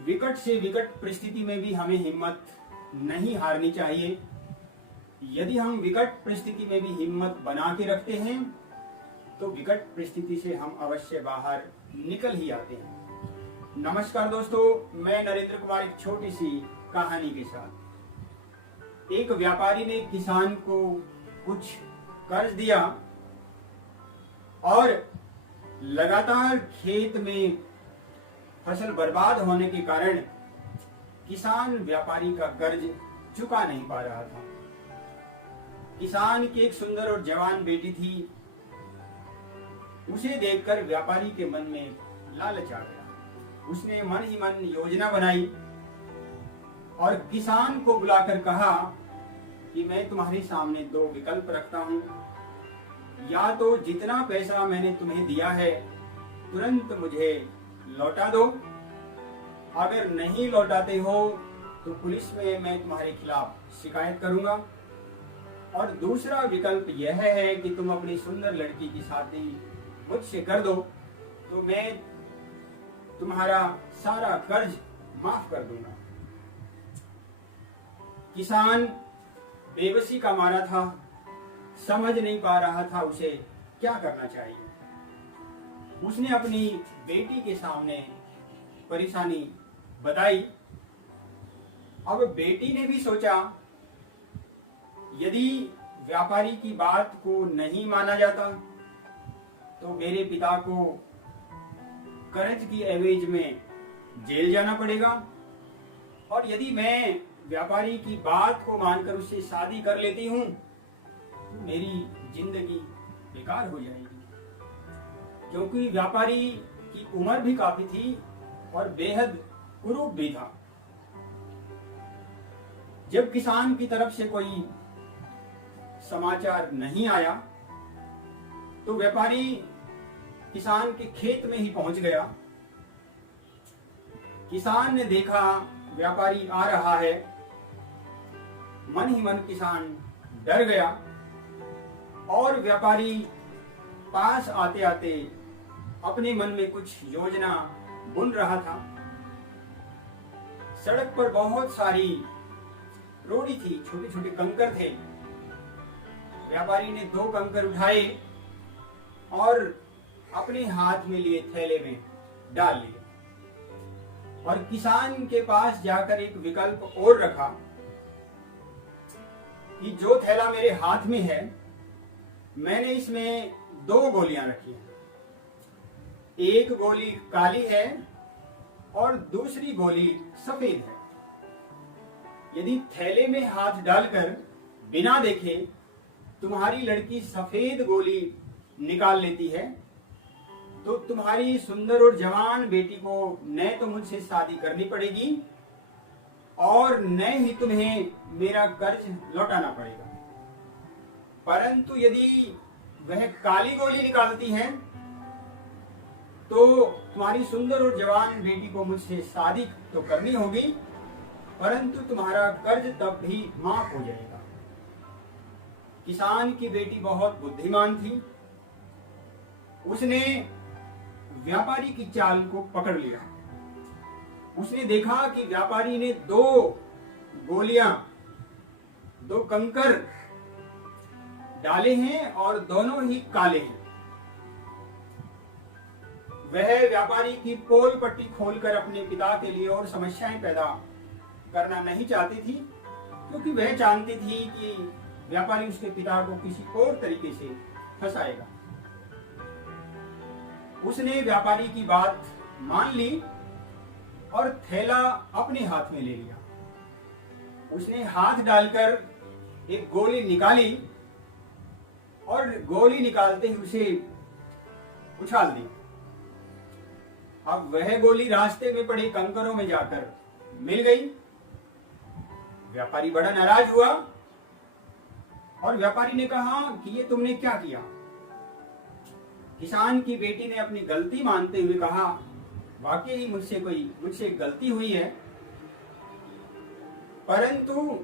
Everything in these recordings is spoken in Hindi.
विकट से विकट परिस्थिति में भी हमें हिम्मत नहीं हारनी चाहिए। यदि हम विकट परिस्थिति में भी हिम्मत बना के रखते हैं तो विकट परिस्थिति से हम अवश्य बाहर निकल ही आते हैं। नमस्कार दोस्तों, मैं नरेंद्र कुमार एक छोटी सी कहानी के साथ। एक व्यापारी ने किसान को कुछ कर्ज दिया और लगातार खेत में फसल बर्बाद होने के कारण किसान व्यापारी का कर्ज चुका नहीं पा रहा था। किसान की एक सुंदर और जवान बेटी थी। उसे देखकर व्यापारी के मन में लालच आ गया। उसने मन ही मन योजना बनाई और किसान को बुलाकर कहा कि मैं तुम्हारे सामने दो विकल्प रखता हूं, या तो जितना पैसा मैंने तुम्हें दिया है तुरंत मुझे लौटा दो, अगर नहीं लौटाते हो तो पुलिस में मैं तुम्हारे खिलाफ शिकायत करूंगा, और दूसरा विकल्प यह है कि तुम अपनी सुंदर लड़की की शादी मुझसे कर दो तो मैं तुम्हारा सारा कर्ज माफ कर दूंगा। किसान बेबसी का मारा था, समझ नहीं पा रहा था उसे क्या करना चाहिए। उसने अपनी बेटी के सामने परेशानी बताई। अब बेटी ने भी सोचा, यदि व्यापारी की बात को नहीं माना जाता तो मेरे पिता को कर्ज की एवज में जेल जाना पड़ेगा, और यदि मैं व्यापारी की बात को मानकर उससे शादी कर लेती हूं तो मेरी जिंदगी बेकार हो जाएगी, क्योंकि व्यापारी की उम्र भी काफी थी और बेहद कुरूप भी था। जब किसान की तरफ से कोई समाचार नहीं आया तो व्यापारी किसान के खेत में ही पहुंच गया। किसान ने देखा व्यापारी आ रहा है, मन ही मन किसान डर गया और व्यापारी पास आते आते अपने मन में कुछ योजना बुन रहा था। सड़क पर बहुत सारी रोड़ी थी, छोटे छोटे कंकर थे। व्यापारी ने दो कंकर उठाए और अपने हाथ में लिए थैले में डाल लिए, और किसान के पास जाकर एक विकल्प और रखा कि जो थैला मेरे हाथ में है मैंने इसमें दो गोलियां रखी हैं, एक गोली काली है और दूसरी गोली सफेद है। यदि थैले में हाथ डालकर बिना देखे तुम्हारी लड़की सफेद गोली निकाल लेती है तो तुम्हारी सुंदर और जवान बेटी को न तो मुझसे शादी करनी पड़ेगी और न ही तुम्हें मेरा कर्ज लौटाना पड़ेगा। परंतु यदि वह काली गोली निकालती है तो तुम्हारी सुंदर और जवान बेटी को मुझसे शादी तो करनी होगी, परंतु तुम्हारा कर्ज तब भी माफ हो जाएगा। किसान की बेटी बहुत बुद्धिमान थी। उसने व्यापारी की चाल को पकड़ लिया। उसने देखा कि व्यापारी ने दो गोलियां, दो कंकर डाले हैं और दोनों ही काले हैं। वह व्यापारी की पोल पट्टी खोलकर अपने पिता के लिए और समस्याएं पैदा करना नहीं चाहती थी, क्योंकि वह जानती थी कि व्यापारी उसके पिता को किसी और तरीके से फंसाएगा। उसने व्यापारी की बात मान ली और थैला अपने हाथ में ले लिया। उसने हाथ डालकर एक गोली निकाली और गोली निकालते ही उसे उछाल दी। अब वह गोली रास्ते में पड़े कंकरों में जाकर मिल गई। व्यापारी बड़ा नाराज हुआ और व्यापारी ने कहा कि ये तुमने क्या किया। किसान की बेटी ने अपनी गलती मानते हुए कहा, वाकई मुझसे गलती हुई है, परंतु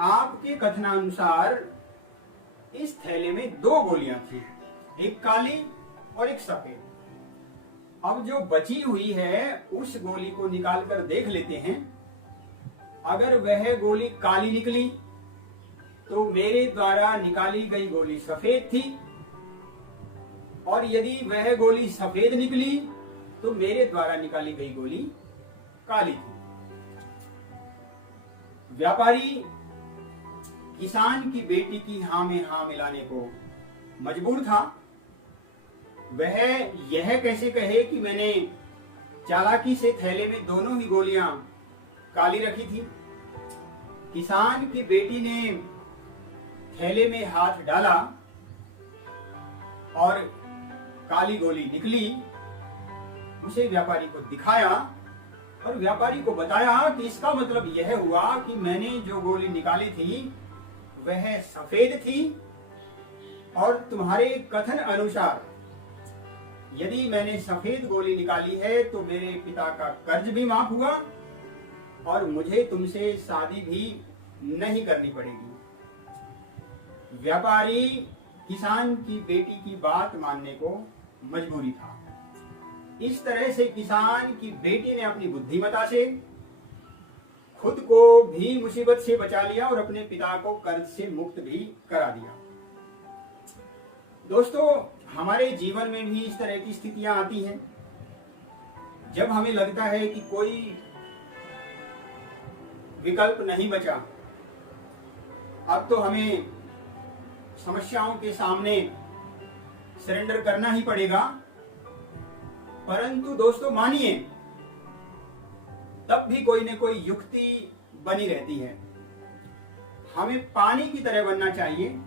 आपके कथनानुसार इस थैले में दो गोलियां थी, एक काली और एक सफेद। अब जो बची हुई है उस गोली को निकाल कर देख लेते हैं। अगर वह गोली काली निकली तो मेरे द्वारा निकाली गई गोली सफेद थी, और यदि वह गोली सफेद निकली तो मेरे द्वारा निकाली गई गोली काली थी। व्यापारी किसान की बेटी की हां में हां मिलाने को मजबूर था। वह यह कैसे कहे कि मैंने चालाकी से थैले में दोनों ही गोलियां काली रखी थी। किसान की बेटी ने थैले में हाथ डाला और काली गोली निकली, उसे व्यापारी को दिखाया और व्यापारी को बताया कि इसका मतलब यह हुआ कि मैंने जो गोली निकाली थी वह सफेद थी, और तुम्हारे कथन अनुसार यदि मैंने सफेद गोली निकाली है तो मेरे पिता का कर्ज भी माफ हुआ और मुझे तुमसे शादी भी नहीं करनी पड़ेगी। व्यापारी किसान की बेटी की बात मानने को मजबूरी था। इस तरह से किसान की बेटी ने अपनी बुद्धिमता से खुद को भी मुसीबत से बचा लिया और अपने पिता को कर्ज से मुक्त भी करा दिया। दोस्तों, हमारे जीवन में भी इस तरह की स्थितियां आती हैं जब हमें लगता है कि कोई विकल्प नहीं बचा, अब तो हमें समस्याओं के सामने सरेंडर करना ही पड़ेगा। परंतु दोस्तों मानिए, तब भी कोई न कोई युक्ति बनी रहती है। हमें पानी की तरह बनना चाहिए।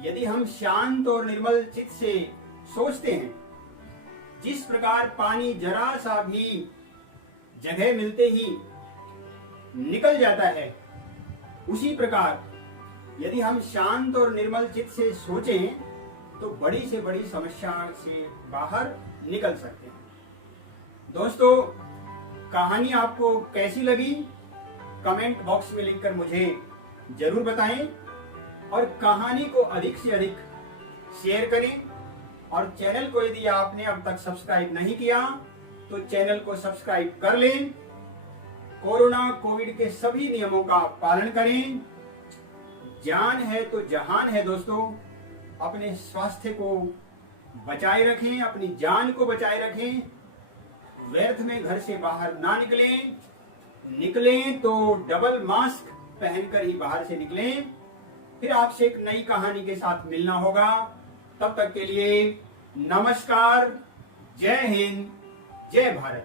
यदि हम शांत और निर्मल चित्त से सोचते हैं, जिस प्रकार पानी जरा सा भी जगह मिलते ही निकल जाता है, उसी प्रकार यदि हम शांत और निर्मल चित्त से सोचें तो बड़ी से बड़ी समस्या से बाहर निकल सकते हैं। दोस्तों, कहानी आपको कैसी लगी कमेंट बॉक्स में लिखकर मुझे जरूर बताएं, और कहानी को अधिक से अधिक शेयर करें, और चैनल को यदि आपने अब तक सब्सक्राइब नहीं किया तो चैनल को सब्सक्राइब कर लें। कोरोना कोविड के सभी नियमों का पालन करें। जान है तो जहान है दोस्तों। अपने स्वास्थ्य को बचाए रखें, अपनी जान को बचाए रखें। व्यर्थ में घर से बाहर ना निकलें तो डबल मास्क पहनकर ही बाहर से निकलें। फिर आपसे एक नई कहानी के साथ मिलना होगा। तब तक के लिए नमस्कार, जय हिंद, जय भारत।